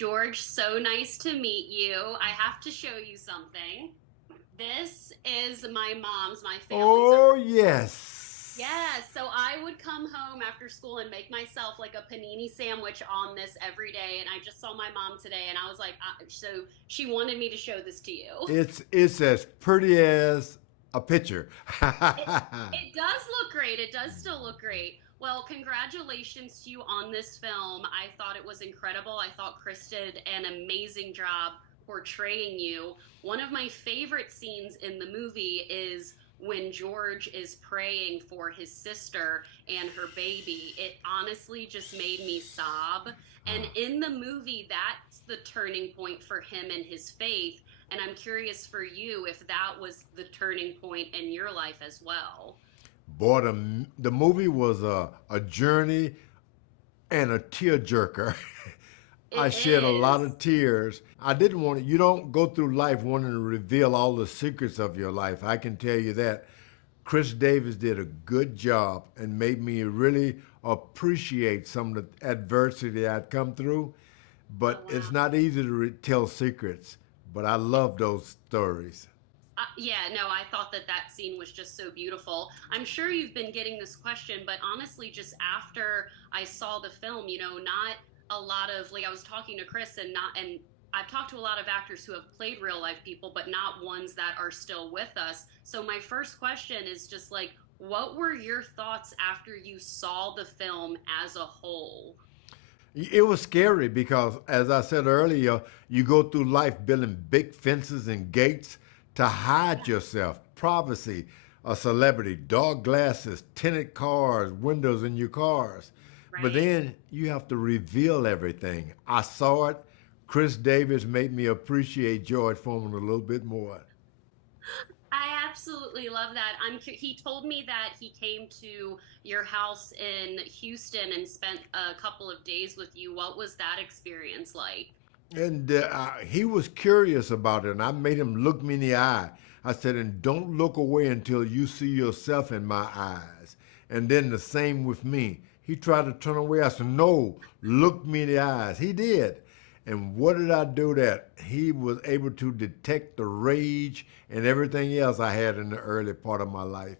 George, so nice to meet you. I have to show you something. This is my mom's, my family's. Oh, yes. Yeah, so I would come home after school and make myself like a panini sandwich on this every day. And I just saw my mom today and I was like, so she wanted me to show this to you. It's as pretty as a picture. It, it does look great. It does still look great. Well, congratulations to you on this film. I thought it was incredible. I thought Khris did an amazing job portraying you. One of my favorite scenes in the movie is when George is praying for his sister and her baby. It honestly just made me sob. And in the movie, that's the turning point for him and his faith. And I'm curious for you if that was the turning point in your life as well. Boy, the movie was a journey and a tearjerker. It I shed a lot is. of tears. I didn't want to, you don't go through life wanting to reveal all the secrets of your life. I can tell you that. Chris Davis did a good job and made me really appreciate some of the adversity I'd come through. Oh, But it's wow. not easy to tell secrets. But I love those stories. Yeah, no, I thought that that scene was just so beautiful. I'm sure you've been getting this question, but honestly, just after I saw the film, not a lot of like I was talking to Khris and I've talked to a lot of actors who have played real life people, but not ones that are still with us. So my first question is just like, what were your thoughts after you saw the film as a whole? It was scary because, as I said earlier, you go through life building big fences and gates to hide yourself, privacy, a celebrity, dark glasses, tinted cars, windows in your cars. But Right? then you have to reveal everything. I saw it. Chris Davis made me appreciate George Foreman a little bit more. I absolutely love that. He told me that he came to your house in Houston and spent a couple of days with you. What was that experience like? And he was curious about it, and I made him look me in the eye. I said, and don't look away until you see yourself in my eyes. And then the same with me. He tried to turn away. I said, no, look me in the eyes. He did. And what did I do that? He was able to detect the rage and everything else I had in the early part of my life.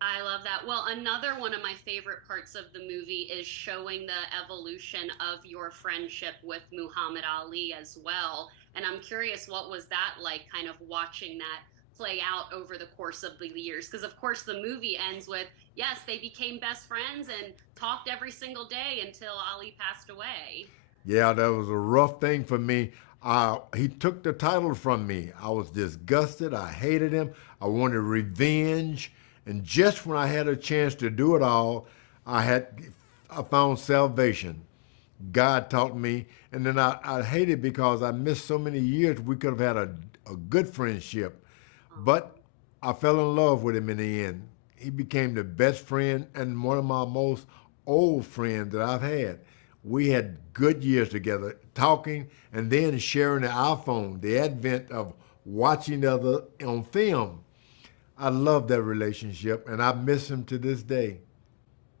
I love that. Well, another one of my favorite parts of the movie is showing the evolution of your friendship with Muhammad Ali as well. And I'm curious, what was that like, kind of watching that play out over the course of the years? Because, of course, the movie ends with, yes, they became best friends and talked every single day until Ali passed away. Yeah, that was a rough thing for me. He took the title from me. I was disgusted. I hated him. I wanted revenge. And just when I had a chance to do it all, I had I found salvation. God taught me, and then I hated because I missed so many years. We could have had a good friendship, Oh, but I fell in love with him in the end. He became the best friend and one of my most old friends that I've had. We had good years together, talking and then sharing the iPhone, the advent of watching the other on film. I love that relationship, and I miss him to this day.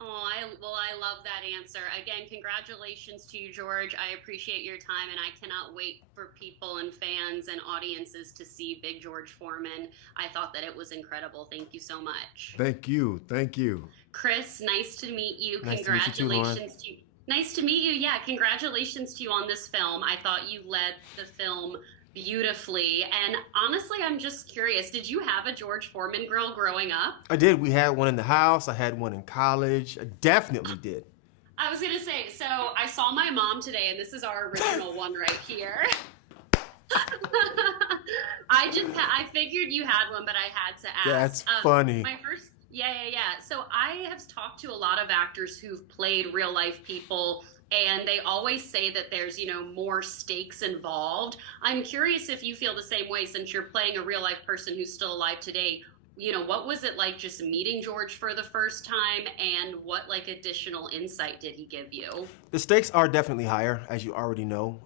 I love that answer. Again, congratulations to you, George. I appreciate your time, and I cannot wait for people and fans and audiences to see Big George Foreman. I thought that it was incredible. Thank you so much. Thank you. Thank you. Khris, nice to meet you. Nice to meet you too, Lauren. Congratulations to you. Nice to meet you. Yeah, congratulations to you on this film. I thought you led the film beautifully. And honestly, I'm just curious, did you have a George Foreman grill growing up? I did. We had one in the house. I had one in college. I definitely did. I was gonna say, so I saw my mom today, and this is our original one right here. I figured you had one, but I had to ask. That's funny. My first, yeah, yeah, yeah. So I have talked to a lot of actors who've played real life people, and they always say that there's, more stakes involved. I'm curious if you feel the same way since you're playing a real life person who's still alive today. What was it like just meeting George for the first time, and what like additional insight did he give you? The stakes are definitely higher, as you already know.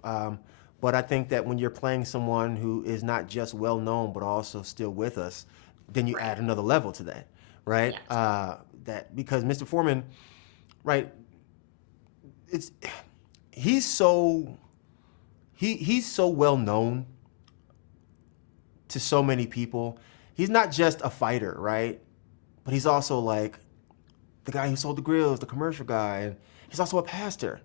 But I think that when you're playing someone who is not just well known, but also still with us, then you Right. add another level to that, right? Yes. That because Mr. Foreman, right? It's he's so he's so well known to so many people. He's not just a fighter, right? But he's also like the guy who sold the grills, the commercial guy, and he's also a pastor,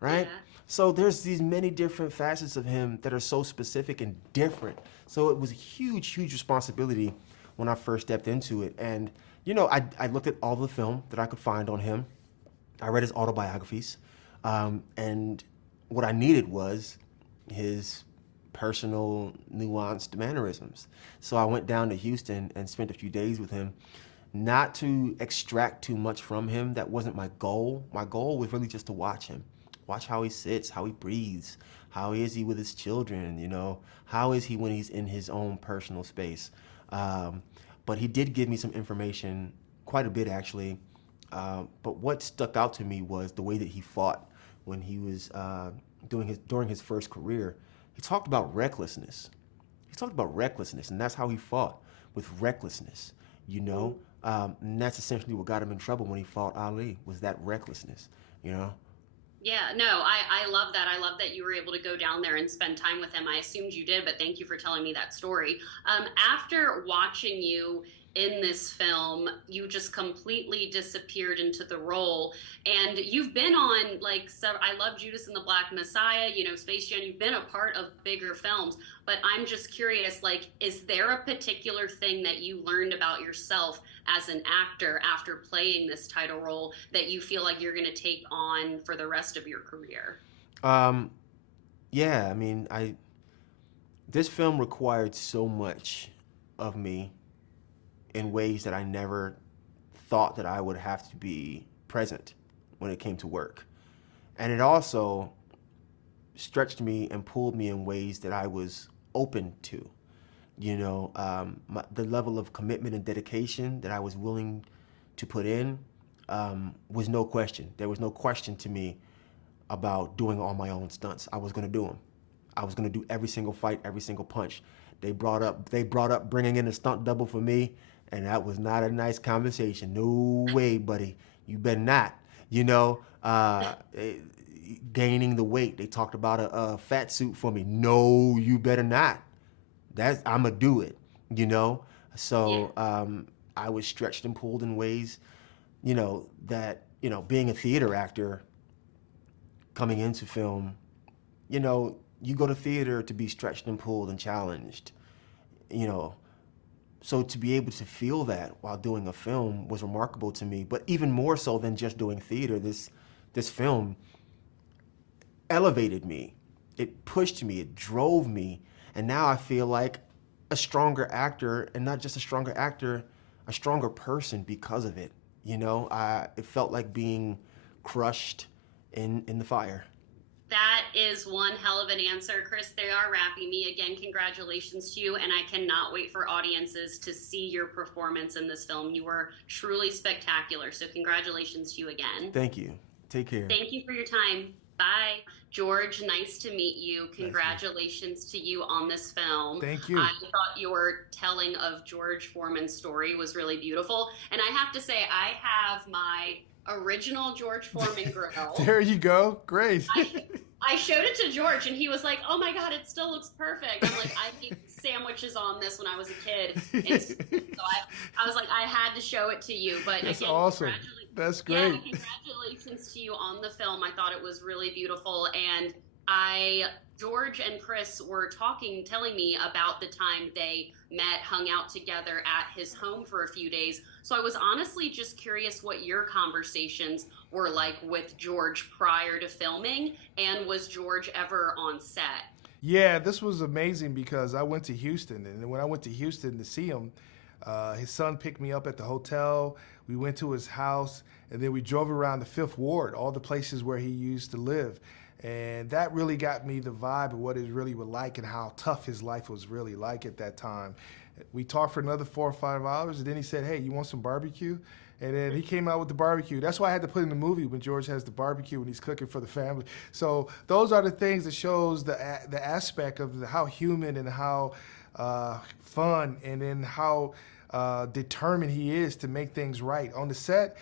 right? Yeah. So there's these many different facets of him that are so specific and different. So it was a huge, huge responsibility when I first stepped into it. And, you know, I looked at all the film that I could find on him. I read his autobiographies. And what I needed was his personal, nuanced mannerisms. So I went down to Houston and spent a few days with him, not to extract too much from him. That wasn't my goal. My goal was really just to watch him. Watch how he sits, how he breathes, how is he with his children, you know, how is he when he's in his own personal space. But he did give me some information, quite a bit actually. But what stuck out to me was the way that he fought when he was during his first career. He talked about recklessness. He talked about recklessness, and that's how he fought, with recklessness, you know. And that's essentially what got him in trouble when he fought Ali, was that recklessness, you know. Yeah, no, I love that. I love that you were able to go down there and spend time with him. I assumed you did, but thank you for telling me that story. After watching you in this film, you just completely disappeared into the role. And you've been on, like, I love Judas and the Black Messiah, you know, Space Jam. You've been a part of bigger films. But I'm just curious, like, is there a particular thing that you learned about yourself as an actor after playing this title role that you feel like you're going to take on for the rest of your career? Yeah, I mean, this film required so much of me in ways that I never thought that I would have to be present when it came to work. And it also stretched me and pulled me in ways that I was open to. You know, the level of commitment and dedication that I was willing to put in was no question. There was no question to me about doing all my own stunts. I was going to do them. I was going to do every single fight, every single punch. They brought up bringing in a stunt double for me, and that was not a nice conversation. No way, buddy. You better not. You know, gaining the weight. They talked about a fat suit for me. No, you better not. I'm gonna do it. You know. So I was stretched and pulled in ways, you know, that, you know, being a theater actor coming into film, you know, you go to theater to be stretched and pulled and challenged, you know. So to be able to feel that while doing a film was remarkable to me. But even more so than just doing theater, this film elevated me. It pushed me. It drove me. And now I feel like a stronger actor, and not just a stronger actor, a stronger person because of it. You know, it felt like being crushed in the fire. That is one hell of an answer, Khris. They are wrapping me. Again, congratulations to you, and I cannot wait for audiences to see your performance in this film. You were truly spectacular, so congratulations to you again. Thank you. Take care. Thank you for your time. Bye. George, nice to meet you. Congratulations to you on this film. Thank you. I thought your telling of George Foreman's story was really beautiful, and I have to say, I have my original George Foreman grill. There you go. Great. I showed it to George, and he was like, "Oh my God, it still looks perfect." I'm like, I made sandwiches on this when I was a kid, and so I was like, I had to show it to you. But that's again, awesome. That's great. Yeah, congratulations to you on the film. I thought it was really beautiful, and George and Khris were telling me about the time they met, hung out together at his home for a few days. So I was honestly just curious what your conversations were like with George prior to filming, and was George ever on set? Yeah, this was amazing because I went to Houston, and when I went to Houston to see him, his son picked me up at the hotel. We went to his house, and then we drove around the Fifth Ward, all the places where he used to live. And that really got me the vibe of what it really was like and how tough his life was really like at that time. We talked for another 4 or 5 hours, and then he said, "Hey, you want some barbecue?" And then he came out with the barbecue. That's why I had to put in the movie when George has the barbecue when he's cooking for the family. So those are the things that shows the aspect of how human and how fun, and then how determined he is to make things right. On the set,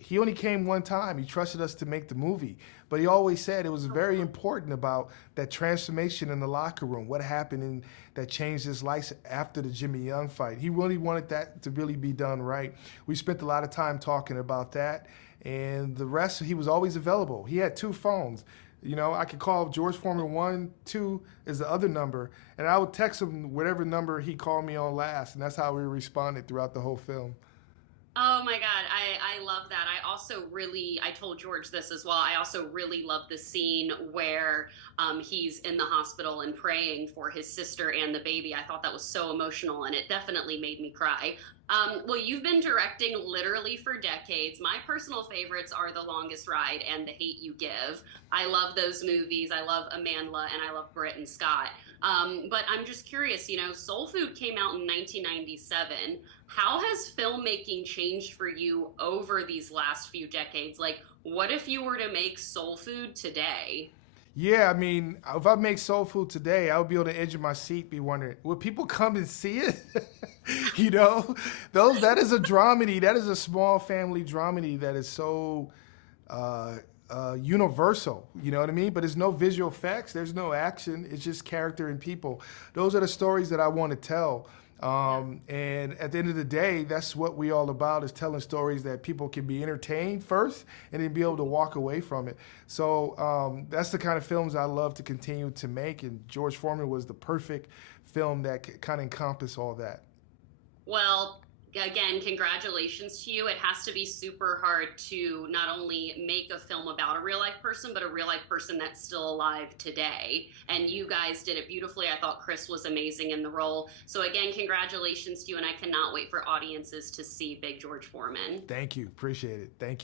he only came one time. He trusted us to make the movie. But he always said it was very important about that transformation in the locker room, what happened in, that changed his life after the Jimmy Young fight. He really wanted that to really be done right. We spent a lot of time talking about that. And the rest, he was always available. He had 2 phones. You know, I could call George Foreman 1, 2 is the other number, and I would text him whatever number he called me on last, and that's how we responded throughout the whole film. Oh my God, I love that. I told George this as well. I also really love the scene where he's in the hospital and praying for his sister and the baby. I thought that was so emotional, and it definitely made me cry. Well, you've been directing literally for decades. My personal favorites are The Longest Ride and The Hate U Give. I love those movies. I love Amandla, and I love Britt and Scott. But I'm just curious, you know, Soul Food came out in 1997. How has filmmaking changed for you over these last few decades? Like, what if you were to make Soul Food today? Yeah, I mean, if I make Soul Food today, I would be on the edge of my seat, be wondering, will people come and see it? You know, that is a dramedy. That is a small family dramedy that is so universal. You know what I mean? But there's no visual effects. There's no action. It's just character and people. Those are the stories that I want to tell. And at the end of the day, that's what we all about, is telling stories that people can be entertained first and then be able to walk away from it. So that's the kind of films I love to continue to make, and George Foreman was the perfect film that kind of encompassed all that. Well, again, congratulations to you. It has to be super hard to not only make a film about a real life person, but a real life person that's still alive today. And you guys did it beautifully. I thought Khris was amazing in the role. So again, congratulations to you, and I cannot wait for audiences to see Big George Foreman. Thank you. Appreciate it. Thank you.